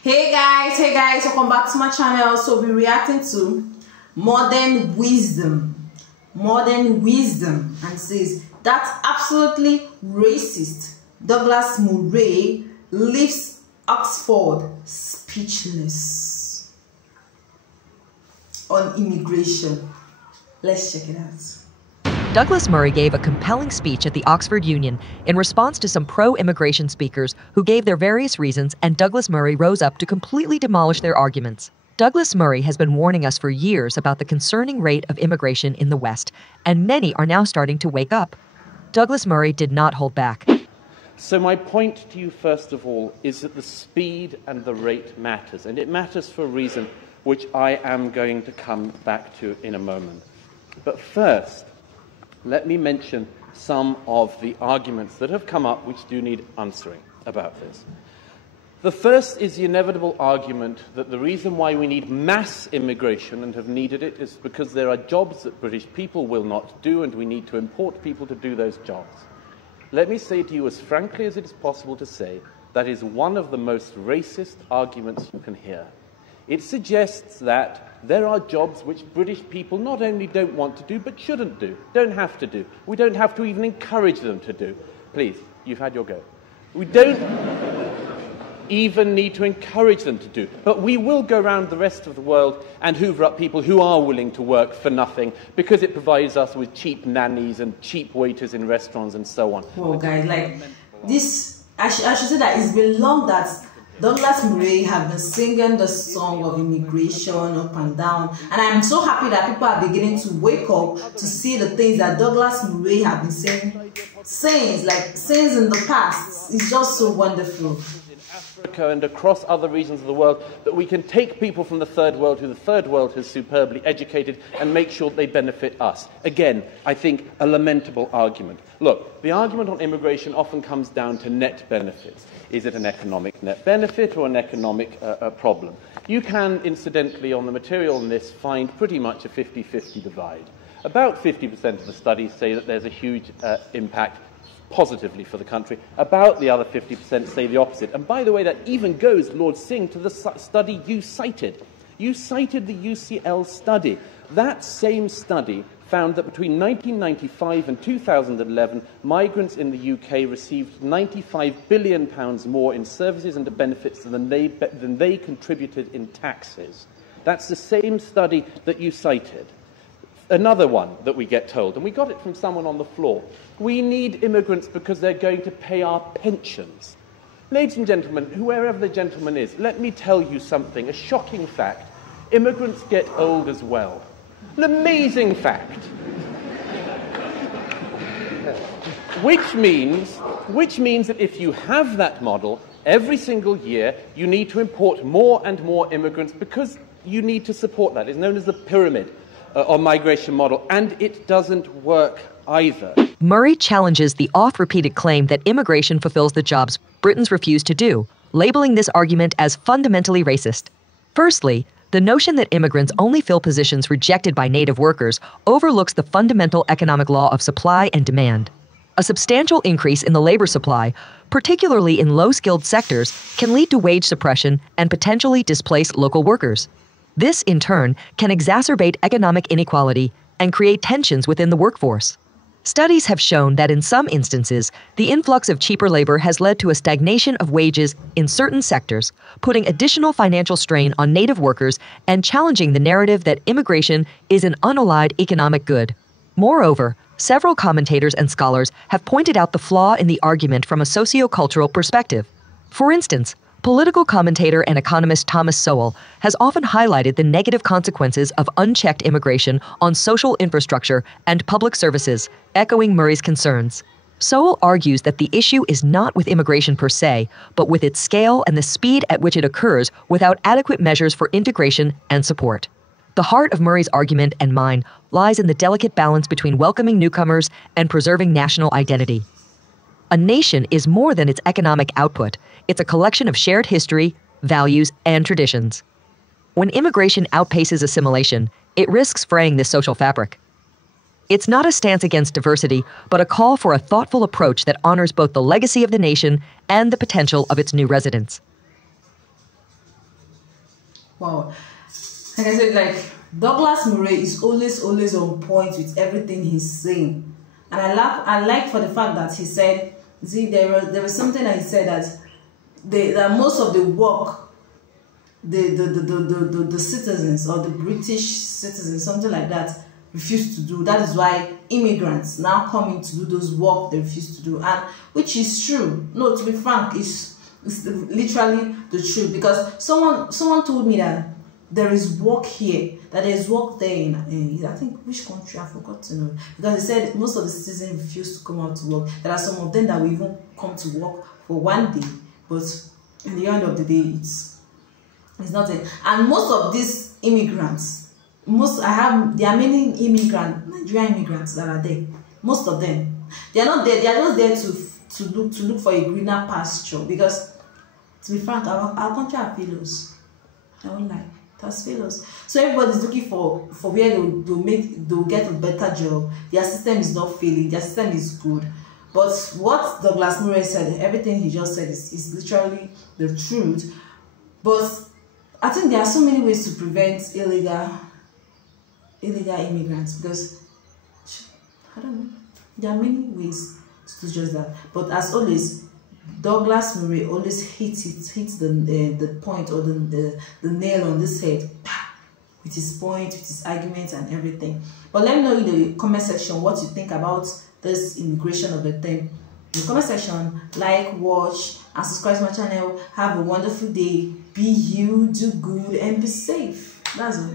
Hey guys, welcome back to my channel. So we're reacting to Modern Wisdom, and it says that's absolutely racist. Douglas Murray leaves Oxford speechless on immigration. Let's check it out. Douglas Murray gave a compelling speech at the Oxford Union in response to some pro-immigration speakers who gave their various reasons, and Douglas Murray rose up to completely demolish their arguments. Douglas Murray has been warning us for years about the concerning rate of immigration in the West, and many are now starting to wake up. Douglas Murray did not hold back. So my point to you, first of all, is that the speed and the rate matters, and it matters for a reason which I am going to come back to in a moment. But first, let me mention some of the arguments that have come up which do need answering about this. The first is the inevitable argument that the reason why we need mass immigration and have needed it is because there are jobs that British people will not do, and we need to import people to do those jobs. Let me say to you as frankly as it is possible to say, that is one of the most racist arguments you can hear. It suggests that there are jobs which British people not only don't want to do, but shouldn't do, don't have to do. We don't have to even encourage them to do. Please, you've had your go. We don't even need to encourage them to do. But we will go around the rest of the world and hoover up people who are willing to work for nothing because it provides us with cheap nannies and cheap waiters in restaurants and so on. Well, guys, like this, I should say that it's been long that Douglas Murray have been singing the song of immigration up and down, and I'm so happy that people are beginning to wake up to see the things that Douglas Murray have been saying since in the past. It's just so wonderful. In Africa and across other regions of the world, that we can take people from the third world who the third world has superbly educated and make sure they benefit us. Again, I think a lamentable argument. Look, the argument on immigration often comes down to net benefits. Is it an economic net benefit or an economic problem? You can, incidentally, on the material in this, find pretty much a 50-50 divide. About 50% of the studies say that there's a huge impact positively for the country. About the other 50% say the opposite. And by the way, that even goes, Lord Singh, to the study you cited. You cited the UCL study. That same study found that between 1995 and 2011, migrants in the UK received £95 billion more in services and benefits than they contributed in taxes. That's the same study that you cited. Another one that we get told, and we got it from someone on the floor, we need immigrants because they're going to pay our pensions. Ladies and gentlemen, whoever the gentleman is, let me tell you something, a shocking fact. Immigrants get old as well. An amazing fact. Which means that if you have that model, every single year you need to import more and more immigrants because you need to support that. It's known as the pyramid or migration model, and it doesn't work either. Murray challenges the oft-repeated claim that immigration fulfills the jobs Britons refuse to do, labeling this argument as fundamentally racist. Firstly, the notion that immigrants only fill positions rejected by native workers overlooks the fundamental economic law of supply and demand. A substantial increase in the labor supply, particularly in low-skilled sectors, can lead to wage suppression and potentially displace local workers. This, in turn, can exacerbate economic inequality and create tensions within the workforce. Studies have shown that in some instances, the influx of cheaper labor has led to a stagnation of wages in certain sectors, putting additional financial strain on native workers and challenging the narrative that immigration is an unallied economic good. Moreover, several commentators and scholars have pointed out the flaw in the argument from a sociocultural perspective. For instance, political commentator and economist Thomas Sowell has often highlighted the negative consequences of unchecked immigration on social infrastructure and public services, echoing Murray's concerns. Sowell argues that the issue is not with immigration per se, but with its scale and the speed at which it occurs without adequate measures for integration and support. The heart of Murray's argument and mine lies in the delicate balance between welcoming newcomers and preserving national identity. A nation is more than its economic output. It's a collection of shared history, values, and traditions. When immigration outpaces assimilation, it risks fraying this social fabric. It's not a stance against diversity, but a call for a thoughtful approach that honors both the legacy of the nation and the potential of its new residents. Wow. Like I said, like Douglas Murray is always on point with everything he's saying. And I like for the fact that he said, see, there was something that he said that most of the work the citizens or the British citizens, something like that, refuse to do. That is why immigrants now come in to do those work they refuse to do, and which is true. No, to be frank, it's literally the truth, because someone told me that there is work here, that there is work there in I think which country, I forgot to know, because they said most of the citizens refuse to come out to work. There are some of them that will even come to work for one day, but in the end of the day, it's nothing. And most of these immigrants, there are many Nigerian immigrants that are there. Most of them, they are not there. They are just there to look for a greener pasture. Because, to be frank, our country are failures. I won't lie, it has failures. So everybody's looking for where they'll get a better job. Their system is not failing. Their system is good. But what Douglas Murray said, everything he just said is literally the truth. But I think there are so many ways to prevent illegal immigrants, because I don't know, there are many ways to do just that. But as always, Douglas Murray always hits the point, or the nail on this head, with his point, with his arguments and everything. But let me know in the comment section what you think about this immigration of the thing. In the comment section, like, watch, and subscribe to my channel. Have a wonderful day. Be you, do good, and be safe. That's all.